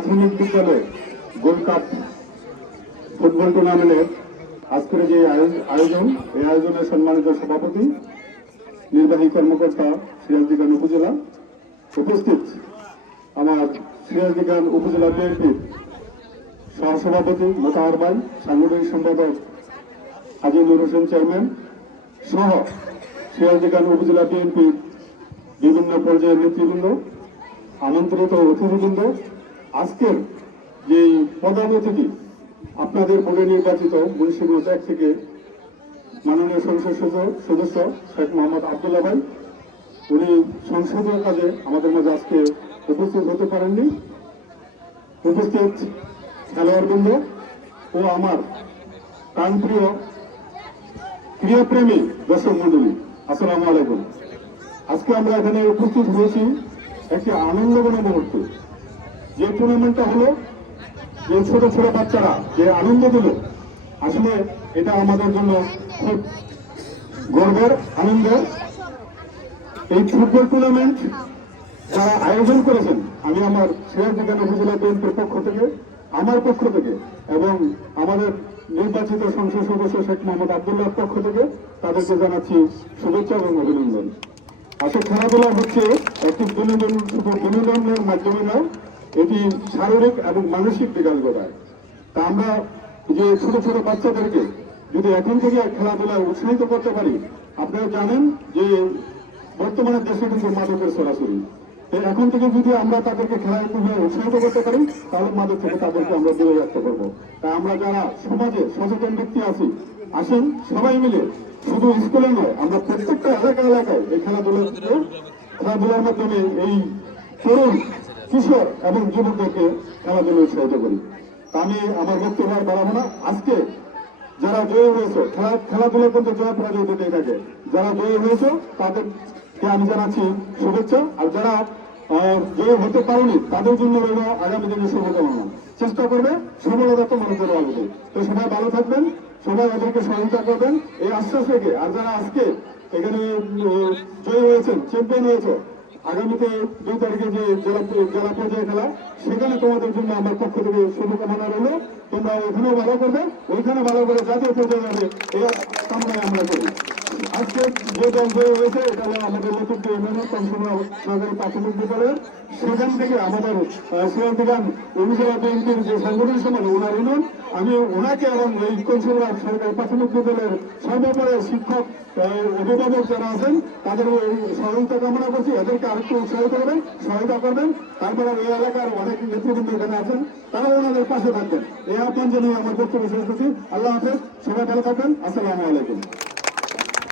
প্রাথমিক বিদ্যালয় gold cup football টুর্নামেন্টের আজকের যে আয়োজন, এই আয়োজনের সম্মানিত সভাপতি, নির্বাহী কর্মকর্তা, সিরাজদিখান উপজেলা উপস্থিত, আমার সিরাজদিখান উপজেলা বিএনপির সহসভাপতি মোতাহার ভাই, সাংগঠনিক সম্পাদক হাজী নুর হোসেন চেয়ারম্যান সহ সিরাজদিখান উপজেলা বিএনপির বিভিন্ন পর্যায়ের নেতৃবৃন্দ, আমন্ত্রিত অতিথিবৃন্দ, আজকের যে প্রধান অতিথি আপনাদের ভোটে নির্বাচিত মুন্সিগঞ্জ 1 থেকে মাননীয় সংসদ সদস্য শেখ মোহাম্মদ আব্দুল্লাহ ভাই, উনি সংসদীয় কাজে আমাদের মাঝে আজকে উপস্থিত হতে পারেননি। উপস্থিত খেলোয়াড়বৃন্দ ও আমার প্রাণপ্রিয় ক্রীড়াপ্রেমী দর্শক মন্ডলী, আসসালামু আলাইকুম। আজকে আমরা এখানে উপস্থিত হয়েছি একটি আনন্দঘন মুহূর্তে। যে টুর্নামেন্টটা হলো, যে ছোট ছোট বাচ্চারা যে আনন্দ দিল, আসলে এটা আমাদের জন্য খুব গর্বের, আনন্দের। এই ফুটবল টুর্নামেন্ট যারা আয়োজন করেছেন, আমি আমার সিরাজদিখান উপজেলা বিএনপির পক্ষ থেকে, আমার পক্ষ থেকে এবং আমাদের নির্বাচিত সংসদ সদস্য শেখ মোহাম্মদ আব্দুল্লাহর পক্ষ থেকে তাদেরকে জানাচ্ছি শুভেচ্ছা এবং অভিনন্দন। আসলে খেলাধুলা হচ্ছে একটি বিনোদন, শুধু বিনোদনের মাধ্যমে নয়, এটি শারীরিক এবং মানসিক বিকাশ ঘটায়। তা আমরা যে ছোট ছোট বাচ্চাদেরকে যদি এখন থেকে খেলাধুলায় উৎসাহিত করতে পারি, আপনারা জানেন যে বর্তমানে দেশে কিন্তু মাদকের সরাসরি, এখন থেকে যদি আমরা তাদেরকে খেলাধুলায় উৎসাহিত করতে পারি, তাহলে মাদক থেকে তাদেরকে আমরা দূরে রাখতে পারবো। তাই আমরা যারা সমাজে সচেতন ব্যক্তি আছি, আসেন সবাই মিলে, শুধু স্কুলে নয়, আমরা প্রত্যেকটা এলাকায় এই খেলাধুলার মাধ্যমে এই তরুণ, কিশোর এবং যুবকদেরকে খেলাধুলা উৎসাহিত করি। আমি আমার বক্তব্য আর বাড়াবো না। আজকে যারা জয়ী হয়েছে, খেলাধুলা কিন্তু জয় পরাজয় দিতেই থাকে, যারা জয়ী হয়েছে তাদেরকে আমি জানাচ্ছি শুভেচ্ছা। আর যারা জয়ী হতে পারেনি, তাদের জন্য রইল আগামী দিনে শুভকামনা। চেষ্টা করবে সফলতা তো মানুষের আসবে। তো সবাই ভালো থাকবেন, সবাই ওদেরকে সহযোগিতা করবেন এই আশ্বাস রেখে। আর যারা আজকে এখানে জয়ী হয়েছেন, চ্যাম্পিয়ন হয়েছে, আগামীতে 2 তারিখে যে জেলা পর্যায়ে খেলা, সেখানে তোমাদের জন্য আমার পক্ষ থেকে শুভকামনা রইল। তোমরা ওইখানেও ভালো করবে, ওইখানে ভালো করে জাতীয় পর্যায়ে যাবে, এই কামনায় আমরা করি। আজকে যে দল জয়ী হয়েছে, এটা হলো আমাদের নতুন ইউনিয়নের কনসুমার সরকারি প্রাথমিক বিদ্যালয়ের। সেখান থেকে আমাদের সিরাজদিখান উপজেলা বিএনপির যে সাংগঠনিক সম্পাদক ওনার ইউনিয়ন, আমি ওনাকে এবং এই কনসুমার সরকারি প্রাথমিক বিদ্যালয়ের সর্বোপরি শিক্ষক অভিভাবক যারা আছেন, তাদের সহযোগিতা কামনা করছি। এদেরকে আরেকটু উৎসাহিত করবেন, সহায়তা করবেন। তারপরে এই এলাকার অনেক নেতৃবৃন্দ এখানে আছেন, তারাও ওনাদের পাশে থাকবেন। এই আহ্বান জানিয়ে আমার বক্তব্য শেষ করছি। আল্লাহ হাফেজ, সবাই ভালো থাকবেন। আসসালামু আলাইকুম।